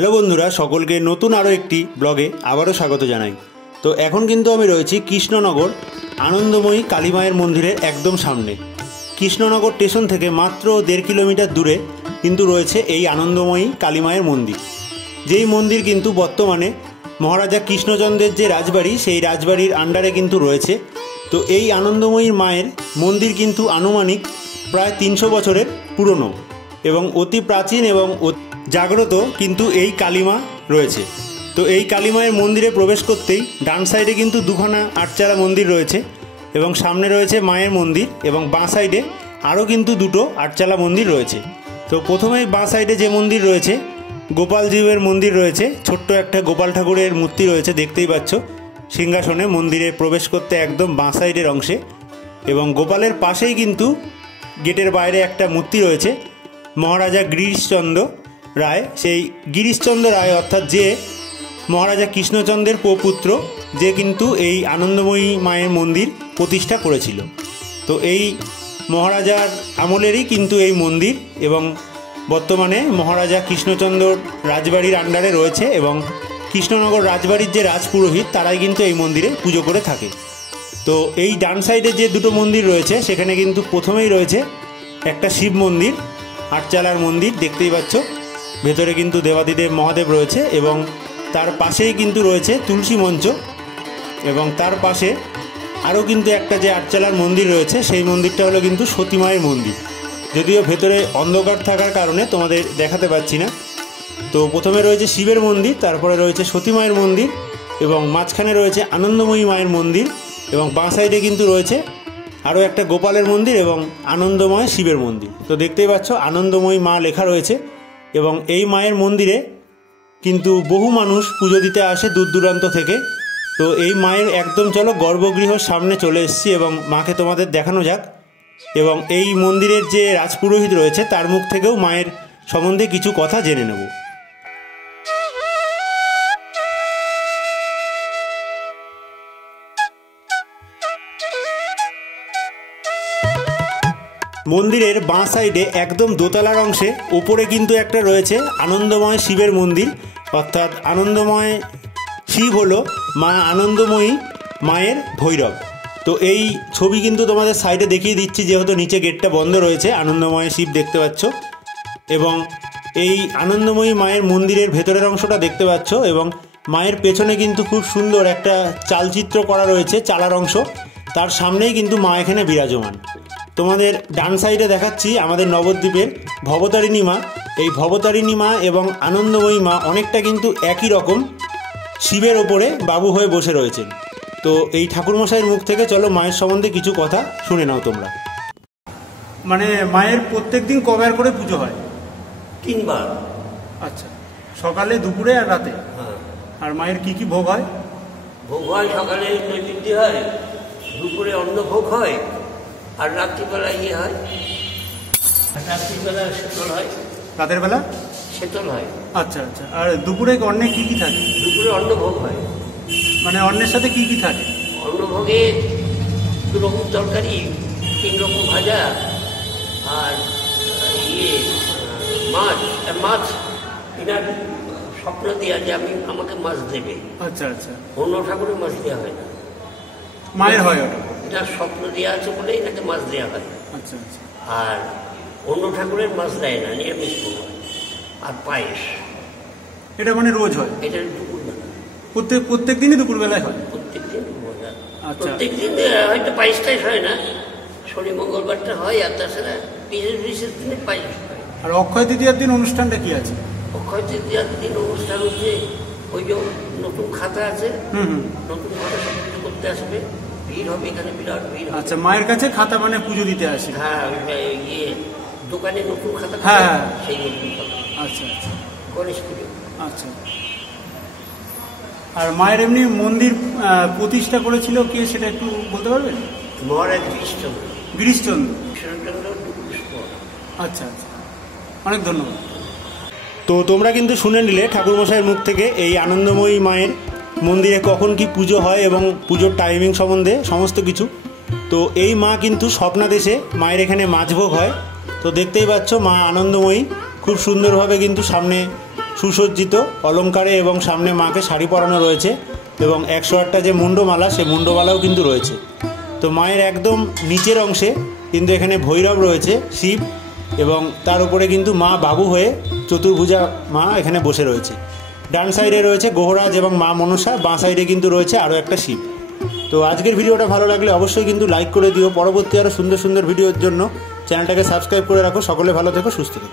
Hello বন্ধুরা, সকলকে নতুন আরও একটি ব্লগে আবারও স্বাগত জানাই। তো এখন কিন্তু আমি রয়েছি কৃষ্ণনগর আনন্দময়ী কালী মায়ের মন্দিরের একদম সামনে। কৃষ্ণনগর স্টেশন থেকে মাত্র 1.5 কিলোমিটার দূরে কিন্তু রয়েছে এই আনন্দময়ী কালী মায়ের মন্দির, যেই মন্দির কিন্তু বর্তমানে মহারাজা কৃষ্ণচন্দ্রের যে রাজবাড়ি, সেই রাজবাড়ির আন্ডারে কিন্তু রয়েছে। তো এই আনন্দময়ী মায়ের মন্দির কিন্তু আনুমানিক প্রায় 300 বছরের পুরনো এবং অতি প্রাচীন এবং জাগ্রত কিন্তু এই কালীমা রয়েছে। তো এই কালীমায়ের মন্দিরে প্রবেশ করতেই ডান সাইডে কিন্তু দুখানা আটচালা মন্দির রয়েছে এবং সামনে রয়েছে মায়ের মন্দির, এবং বাঁ সাইডে আরও কিন্তু দুটো আটচালা মন্দির রয়েছে। তো প্রথমেই বাঁ সাইডে যে মন্দির রয়েছে, গোপালজীবের মন্দির রয়েছে, ছোট্ট একটা গোপাল ঠাকুরের মূর্তি রয়েছে, দেখতেই পাচ্ছ সিংহাসনে। মন্দিরে প্রবেশ করতে একদম বাঁ সাইডের অংশে, এবং গোপালের পাশেই কিন্তু গেটের বাইরে একটা মূর্তি রয়েছে মহারাজা গিরিশচন্দ্র রায়। সেই গিরিশচন্দ্র রায় অর্থাৎ যে মহারাজা কৃষ্ণচন্দ্রের প্রপুত্র, যে কিন্তু এই আনন্দময়ী মায়ের মন্দির প্রতিষ্ঠা করেছিল। তো এই মহারাজার আমলেরই কিন্তু এই মন্দির, এবং বর্তমানে মহারাজা কৃষ্ণচন্দ্র রাজবাড়ির আন্ডারে রয়েছে, এবং কৃষ্ণনগর রাজবাড়ির যে রাজপুরোহিত তারাই কিন্তু এই মন্দিরে পুজো করে থাকে। তো এই ডান সাইডে যে দুটো মন্দির রয়েছে, সেখানে কিন্তু প্রথমেই রয়েছে একটা শিব মন্দির, আটচালার মন্দির, দেখতেই পাচ্ছ। ভেতরে কিন্তু দেবাদিদেব মহাদেব রয়েছে, এবং তার পাশেই কিন্তু রয়েছে তুলসী মঞ্চ, এবং তার পাশে আরও কিন্তু একটা যে আটচালার মন্দির রয়েছে, সেই মন্দিরটা হলো কিন্তু সতী মায়ের মন্দির। যদিও ভেতরে অন্ধকার থাকার কারণে তোমাদের দেখাতে পাচ্ছি না। তো প্রথমে রয়েছে শিবের মন্দির, তারপরে রয়েছে সতী মায়ের মন্দির, এবং মাঝখানে রয়েছে আনন্দময়ী মায়ের মন্দির, এবং বাঁ সাইডে কিন্তু রয়েছে আরও একটা গোপালের মন্দির এবং আনন্দময় শিবের মন্দির। তো দেখতেই পাচ্ছ আনন্দময়ী মা লেখা রয়েছে, এবং এই মায়ের মন্দিরে কিন্তু বহু মানুষ পুজো দিতে আসে দূর দূরান্ত থেকে। তো এই মায়ের একদম চলো গর্ভগৃহর সামনে চলে এসেছি, এবং মাকে তোমাদের দেখানো যাক, এবং এই মন্দিরের যে রাজপুরোহিত রয়েছে তার মুখ থেকেও মায়ের সম্বন্ধে কিছু কথা জেনে নেব। মন্দিরের বাঁ সাইডে একদম দোতলার অংশে ওপরে কিন্তু একটা রয়েছে আনন্দময় শিবের মন্দির, অর্থাৎ আনন্দময় শিব হলো মা আনন্দময়ী মায়ের ভৈরব। তো এই ছবি কিন্তু তোমাদের সাইডে দেখিয়ে দিচ্ছি, যেহেতু নিচে গেটটা বন্ধ রয়েছে। আনন্দময় শিব দেখতে পাচ্ছ, এবং এই আনন্দময়ী মায়ের মন্দিরের ভেতরের অংশটা দেখতে পাচ্ছ, এবং মায়ের পেছনে কিন্তু খুব সুন্দর একটা চালচিত্র করা রয়েছে, চালার অংশ। তার সামনেই কিন্তু মা এখানে বিরাজমান। তোমাদের ডান সাইডে দেখাচ্ছি আমাদের নবদ্বীপের ভবতারিণী মা। এই ভবতারিণী মা এবং আনন্দময়ী মা অনেকটা কিন্তু একই রকম শিবের ওপরে বাবু হয়ে বসে রয়েছেন। তো এই ঠাকুরমশাইয়ের মুখ থেকে চলো মায়ের সম্বন্ধে কিছু কথা শুনে নাও তোমরা। মানে মায়ের প্রত্যেক দিন কবার করে পুজো হয়? 3 বার। আচ্ছা, সকালে, দুপুরে আর রাতে? হ্যাঁ। আর মায়ের কি কি ভোগ হয়? ভোগ হয় সকালে নৈবেদ্য হয়, দুপুরে অন্ন ভোগ হয়, আর রাত্রিবেলা হয়, রাত্রিবেলা শীতল হয়। রাতের বেলা শীতল হয়। আচ্ছা আচ্ছা। আর দুপুরে অন্নে কি কি থাকে? দুপুরে অন্ন ভোগ হয়। মানে অন্নের সাথে কি কি থাকে? অন্নভোগে 2 রকম তরকারি, 3 রকম ভাজা, আর মাছ এনার স্বপ্ন দেওয়া যে আমাকে মাছ দেবে। আচ্ছা আচ্ছা। অন্য ঠাকুরের মাছ দেওয়া হয় না, মায়ের হয় ওটা। এটা স্বপ্ন দেওয়া আছে বলে এটাকে মাছ দেওয়া হয়। আচ্ছা আচ্ছা। আর অন্য ঠাকুরের মাছ দেয় না, নিরামিষ ভোগ হয়। আর পায়েস, এটা মানে রোজ হয়? এটা দুপুরবেলা, প্রত্যেক দিনই দুপুরবেলায় হয়? প্রত্যেক দিন দুপুরবেলা। প্রত্যেক দিন হয়তো পায়েস টাইস হয় না, শনি মঙ্গলবারটা হয়, আর তাছাড়া বিশেষ দিনে পায়েস হয়। আর অক্ষয় তৃতীয়ার দিন অনুষ্ঠানটা কি আছে? অক্ষয় তৃতীয়ার দিন অনুষ্ঠান হচ্ছে ওই যে নতুন খাতা আছে, নতুন খাতা সব কিছু করতে আসবে, ভিড় হবে এখানে, বিরাট ভিড়। আচ্ছা, মায়ের কাছে খাতা মানে পুজো দিতে আসে? হ্যাঁ, দোকানে নতুন খাতা, হ্যাঁ সেই নতুন খাতা। আচ্ছা আচ্ছা। গণেশ পুজো। আচ্ছা। আর মায়ের এমনি মন্দির প্রতিষ্ঠা করেছিল কে, সেটা একটু বলতে পারবেন? মহারাজ গিরিশচন্দ্র। গিরিশচন্দ্র। আচ্ছা আচ্ছা, অনেক ধন্যবাদ। তো তোমরা কিন্তু শুনে নিলে ঠাকুরমশাইয়ের মুখ থেকে এই আনন্দময়ী মায়ের মন্দিরে কখন কি পুজো হয় এবং পুজোর টাইমিং সম্বন্ধে সমস্ত কিছু। তো এই মা কিন্তু স্বপ্নাদেশে মায়ের এখানে মাছভোগ হয়। তো দেখতেই পাচ্ছ মা আনন্দময়ী খুব সুন্দরভাবে কিন্তু সামনে সুসজ্জিত অলঙ্কারে এবং সামনে মাকে শাড়ি পরানো রয়েছে এবং 108টা যে মুন্ডমালা সে মুন্ডমালাও কিন্তু রয়েছে। তো মায়ের একদম নিচের অংশে কিন্তু এখানে ভৈরব রয়েছে শিব, এবং তার উপরে কিন্তু মা বাবু হয়ে চতুর্ভুজা মা এখানে বসে রয়েছে। ডান সাইডে রয়েছে গোহরাজ এবং মা মনসা, বাঁ সাইডে কিন্তু রয়েছে আরও একটা শিব। তো আজকের ভিডিওটা ভালো লাগলে অবশ্যই কিন্তু লাইক করে দিও। পরবর্তী আরও সুন্দর সুন্দর ভিডিওর জন্য চ্যানেলটাকে সাবস্ক্রাইব করে রাখো। সকলে ভালো থেকো, সুস্থ থেকো।